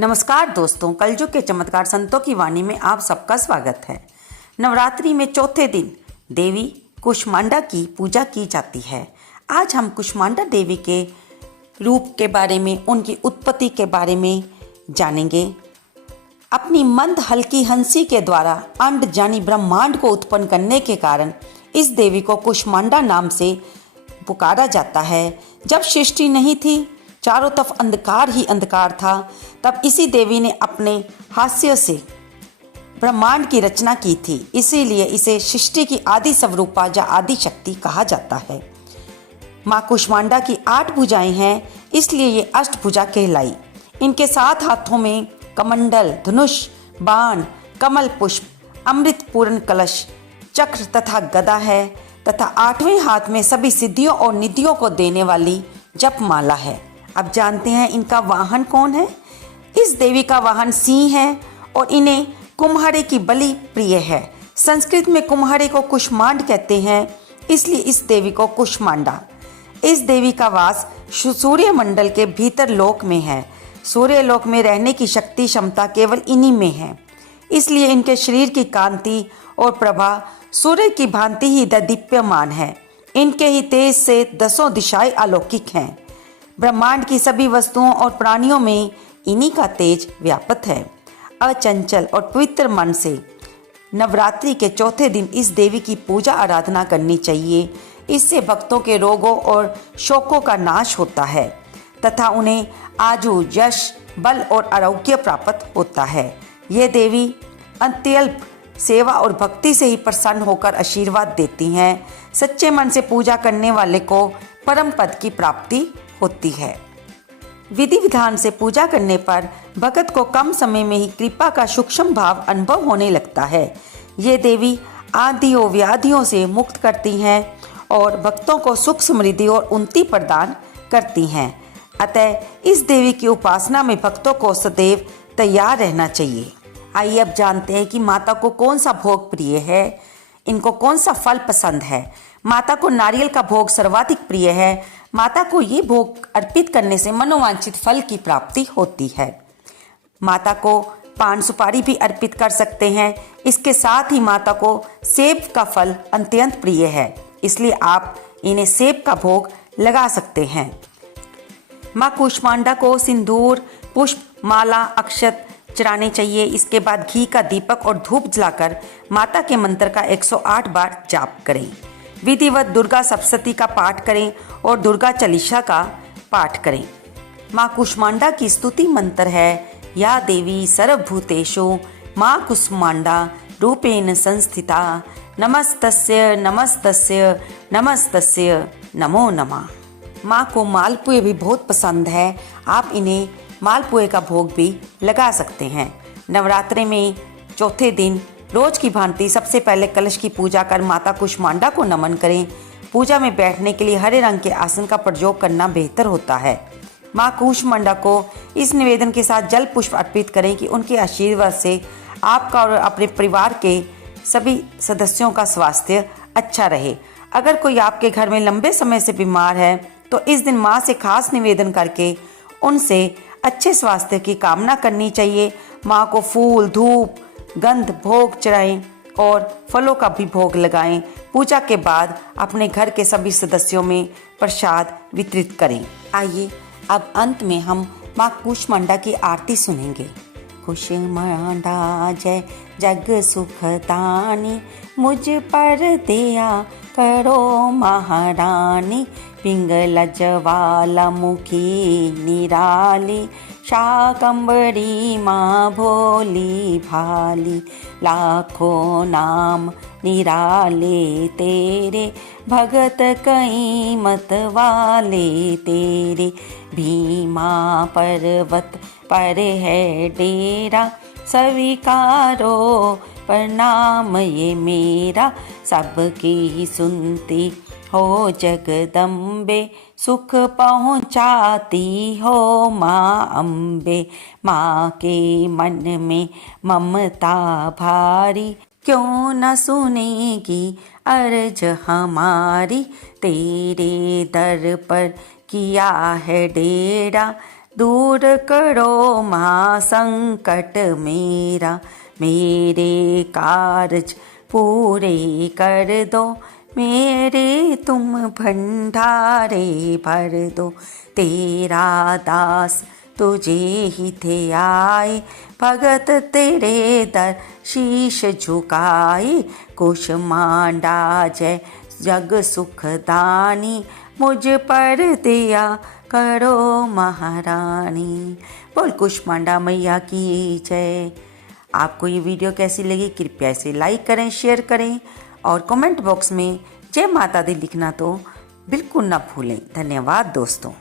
नमस्कार दोस्तों, कलयुग के चमत्कार संतों की वाणी में आप सबका स्वागत है। नवरात्रि में चौथे दिन देवी कुष्मांडा की पूजा की जाती है। आज हम कुष्मांडा देवी के रूप के बारे में, उनकी उत्पत्ति के बारे में जानेंगे। अपनी मंद हल्की हंसी के द्वारा अंड यानी ब्रह्मांड को उत्पन्न करने के कारण इस देवी को कुष्मांडा नाम से पुकारा जाता है। जब सृष्टि नहीं थी, चारों तरफ अंधकार ही अंधकार था, तब इसी देवी ने अपने हास्य से ब्रह्मांड की रचना की थी। इसीलिए इसे सृष्टि की आदि स्वरूपा या आदि शक्ति कहा जाता है। माँ कुष्मांडा की 8 भुजाएं हैं, इसलिए ये अष्टभुजा कहलाई। इनके 7 हाथों में कमंडल, धनुष, बाण, कमल पुष्प, अमृत पूर्ण कलश, चक्र तथा गदा है तथा 8वें हाथ में सभी सिद्धियों और निधियों को देने वाली जपमाला है। अब जानते हैं इनका वाहन कौन है। इस देवी का वाहन सिंह है और इन्हें कुम्हारे की बलि प्रिय है। संस्कृत में कुम्हारे को कुष्मांड कहते हैं, इसलिए इस देवी को कुष्मांडा। इस देवी का वास सूर्य मंडल के भीतर लोक में है। सूर्य लोक में रहने की शक्ति क्षमता केवल इन्हीं में है, इसलिए इनके शरीर की कांति और प्रभा सूर्य की भांति ही दीप्यमान है। इनके ही तेज से 10 दिशाएं अलौकिक हैं। ब्रह्मांड की सभी वस्तुओं और प्राणियों में इन्हीं का तेज व्याप्त है। अचंचल और पवित्र मन से नवरात्रि के चौथे दिन इस देवी की पूजा आराधना करनी चाहिए। इससे भक्तों के रोगों और शोकों का नाश होता है तथा उन्हें आयु, यश, बल और आरोग्य प्राप्त होता है। ये देवी अत्यल्प सेवा और भक्ति से ही प्रसन्न होकर आशीर्वाद देती हैं। सच्चे मन से पूजा करने वाले को परम पद की प्राप्ति होती है। विधि विधान से पूजा करने पर भगत को कम समय में ही कृपा का सूक्ष्म भाव अनुभव होने लगता है। ये देवी आदियों व्याधियों से मुक्त करती हैं और भक्तों को सुख, समृद्धि और उन्नति प्रदान करती हैं। अतः इस देवी की उपासना में भक्तों को सदैव तैयार रहना चाहिए। आइए अब जानते हैं कि माता को कौन सा भोग प्रिय है, इनको कौन सा फल पसंद है। माता को नारियल का भोग सर्वाधिक प्रिय है। माता को ये भोग अर्पित करने से मनोवांछित फल की प्राप्ति होती है। माता को पान सुपारी भी अर्पित कर सकते हैं। इसके साथ ही माता को सेब का फल अत्यंत प्रिय है, इसलिए आप इन्हें सेब का भोग लगा सकते हैं। माँ कुष्मांडा को सिंदूर, पुष्प, माला, अक्षत चढ़ाने चाहिए। इसके बाद घी का दीपक और धूप जलाकर माता के मंत्र का 108 बार जाप करें। विधिवत दुर्गा सप्तशती का पाठ करें और दुर्गा चालीसा का पाठ करें। माँ कुष्मांडा की स्तुति मंत्र है, या देवी सर्वभूतेषु माँ कुष्मांडा रूपेण संस्थिता, नमस्तस्य नमस्तस्य नमस्तस्य नमो नमः। माँ को मालपुए भी बहुत पसंद है। आप इन्हें मालपुए का भोग भी लगा सकते हैं। नवरात्रि में चौथे दिन रोज की भांति सबसे पहले कलश की पूजा कर माता कुष्मांडा को नमन करें। पूजा में बैठने के लिए हरे रंग के आसन का प्रयोग करना बेहतर होता है। माँ कुष्मांडा को इस निवेदन के साथ जल पुष्प अर्पित करें कि उनके आशीर्वाद से आपका और अपने परिवार के सभी सदस्यों का स्वास्थ्य अच्छा रहे। अगर कोई आपके घर में लंबे समय से बीमार है तो इस दिन माँ से खास निवेदन करके उनसे अच्छे स्वास्थ्य की कामना करनी चाहिए। माँ को फूल, धूप, गंध भोग चढ़ाएं और फलों का भी भोग लगाएं। पूजा के बाद अपने घर के सभी सदस्यों में प्रसाद वितरित करें। आइए अब अंत में हम माँ कुष्मांडा की आरती सुनेंगे। कुष्मांडा जय जग सुखदानी, मुझ पर दया करो महारानी। पिंगला ज्वाला मुखी निराली, शाकंबरी माँ भोली भाली। लाखों नाम निराले तेरे, भगत कई मत वाले तेरे। भीमा पर्वत पर है डेरा, स्वीकारो प्रणाम ये मेरा। सबकी सुनती हो जगदम्बे, सुख पहुँचाती हो माँ अम्बे। माँ के मन में ममता भारी, क्यों न सुनेगी अर्ज हमारी। तेरे दर पर किया है डेरा, दूर करो महासंकट मेरा, मेरे कारज पूरे कर दो, मेरे तुम भंडारे भर दो। तेरा दास तुझे ही थे आए, भगत तेरे दर शीश झुकाए। कुष्मांडा जय जग सुखदानी, मुझ पर दया करो महारानी। बोल कुष्मांडा मैया की जय। आपको ये वीडियो कैसी लगी कृपया इसे लाइक करें, शेयर करें और कमेंट बॉक्स में जय माता दी लिखना तो बिल्कुल ना भूलें। धन्यवाद दोस्तों।